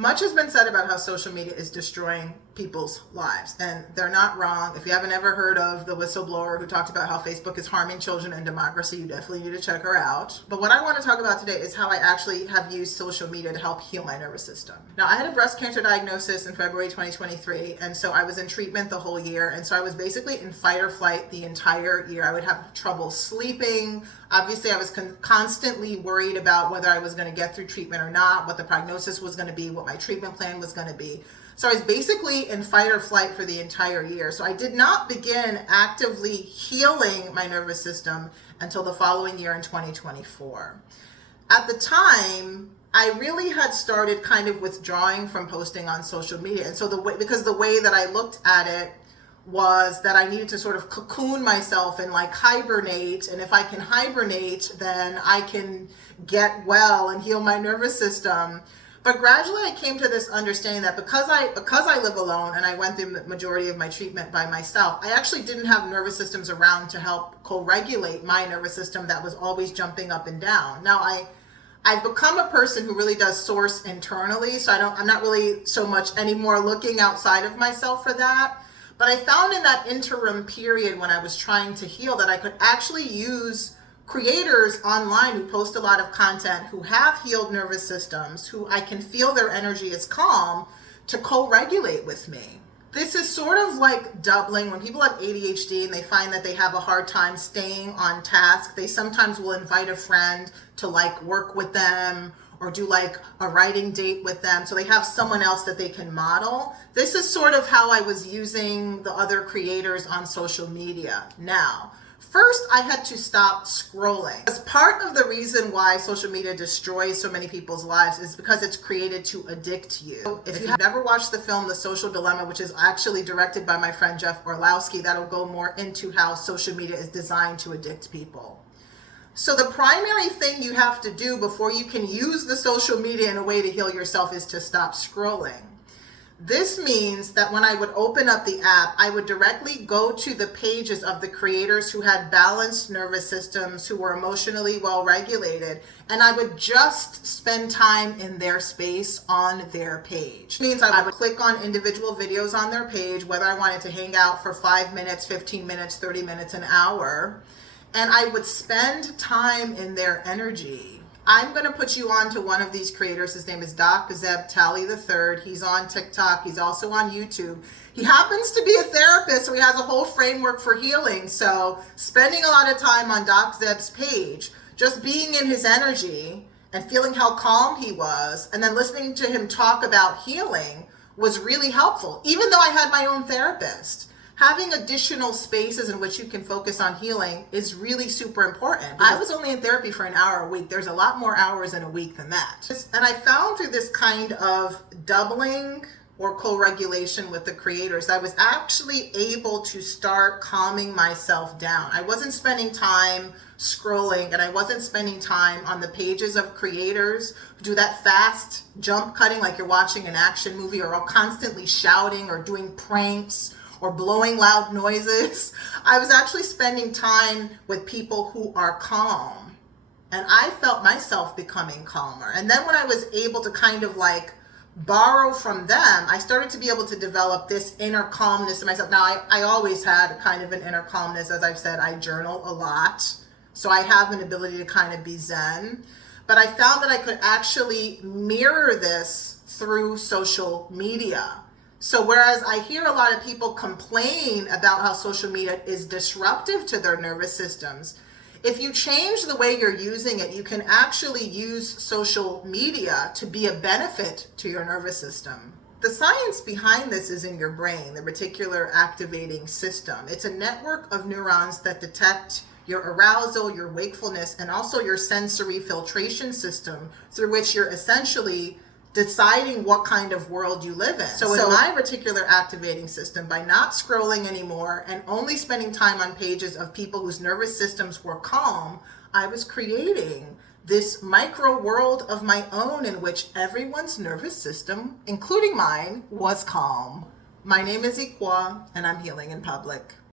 Much has been said about how social media is destroying people's lives, and they're not wrong. If you haven't ever heard of the whistleblower who talked about how Facebook is harming children and democracy, you definitely need to check her out. But what I want to talk about today is how I actually have used social media to help heal my nervous system. Now, I had a breast cancer diagnosis in February 2023, and so I was in treatment the whole year, and so I was basically in fight or flight the entire year. I would have trouble sleeping. Obviously, I was constantly worried about whether I was going to get through treatment or not, what the prognosis was going to be, what my treatment plan was going to be. So I was basically in fight or flight for the entire year. So I did not begin actively healing my nervous system until the following year in 2024. At the time, I really had started kind of withdrawing from posting on social media. And so because the way that I looked at it was that I needed to sort of cocoon myself and like hibernate. And if I can hibernate, then I can get well and heal my nervous system. But gradually I came to this understanding that because I live alone and I went through the majority of my treatment by myself, I actually didn't have nervous systems around to help co-regulate my nervous system that was always jumping up and down. Now I've become a person who really does source internally, so I'm not really so much anymore looking outside of myself for that. But I found in that interim period when I was trying to heal that I could actually use creators online who post a lot of content, who have healed nervous systems, who I can feel their energy is calm, to co-regulate with me. This is sort of like doubling when people have ADHD and they find that they have a hard time staying on task. They sometimes will invite a friend to like work with them or do like a writing date with them, so they have someone else that they can model. This is sort of how I was using the other creators on social media. Now, first, I had to stop scrolling. As part of the reason why social media destroys so many people's lives is because it's created to addict you. If you have never watched the film The Social Dilemma, which is actually directed by my friend Jeff Orlowski, that'll go more into how social media is designed to addict people. So the primary thing you have to do before you can use the social media in a way to heal yourself is to stop scrolling. This means that when I would open up the app, I would directly go to the pages of the creators who had balanced nervous systems, who were emotionally well regulated, and I would just spend time in their space on their page. It means I would click on individual videos on their page, whether I wanted to hang out for 5 minutes, 15 minutes, 30 minutes, an hour, and I would spend time in their energy. I'm going to put you on to one of these creators. His name is Doc Zeb Tally III. He's on TikTok. He's also on YouTube. He happens to be a therapist, so he has a whole framework for healing. So spending a lot of time on Doc Zeb's page, just being in his energy and feeling how calm he was, and then listening to him talk about healing was really helpful, even though I had my own therapist. Having additional spaces in which you can focus on healing is really super important. I was only in therapy for an hour a week. There's a lot more hours in a week than that. And I found through this kind of doubling or co-regulation with the creators, I was actually able to start calming myself down. I wasn't spending time scrolling, and I wasn't spending time on the pages of creators who do that fast jump cutting like you're watching an action movie, or are constantly shouting or doing pranks or blowing loud noises. I was actually spending time with people who are calm. And I felt myself becoming calmer. And then when I was able to kind of like borrow from them, I started to be able to develop this inner calmness in myself. Now, I always had kind of an inner calmness. As I've said, I journal a lot. So I have an ability to kind of be zen. But I found that I could actually mirror this through social media. So whereas I hear a lot of people complain about how social media is disruptive to their nervous systems, if you change the way you're using it, you can actually use social media to be a benefit to your nervous system. The science behind this is in your brain, the reticular activating system. It's a network of neurons that detect your arousal, your wakefulness, and also your sensory filtration system, through which you're essentially deciding what kind of world you live in. So in my reticular activating system, by not scrolling anymore and only spending time on pages of people whose nervous systems were calm, I was creating this micro world of my own in which everyone's nervous system, including mine, was calm. My name is Ikwa, and I'm healing in public.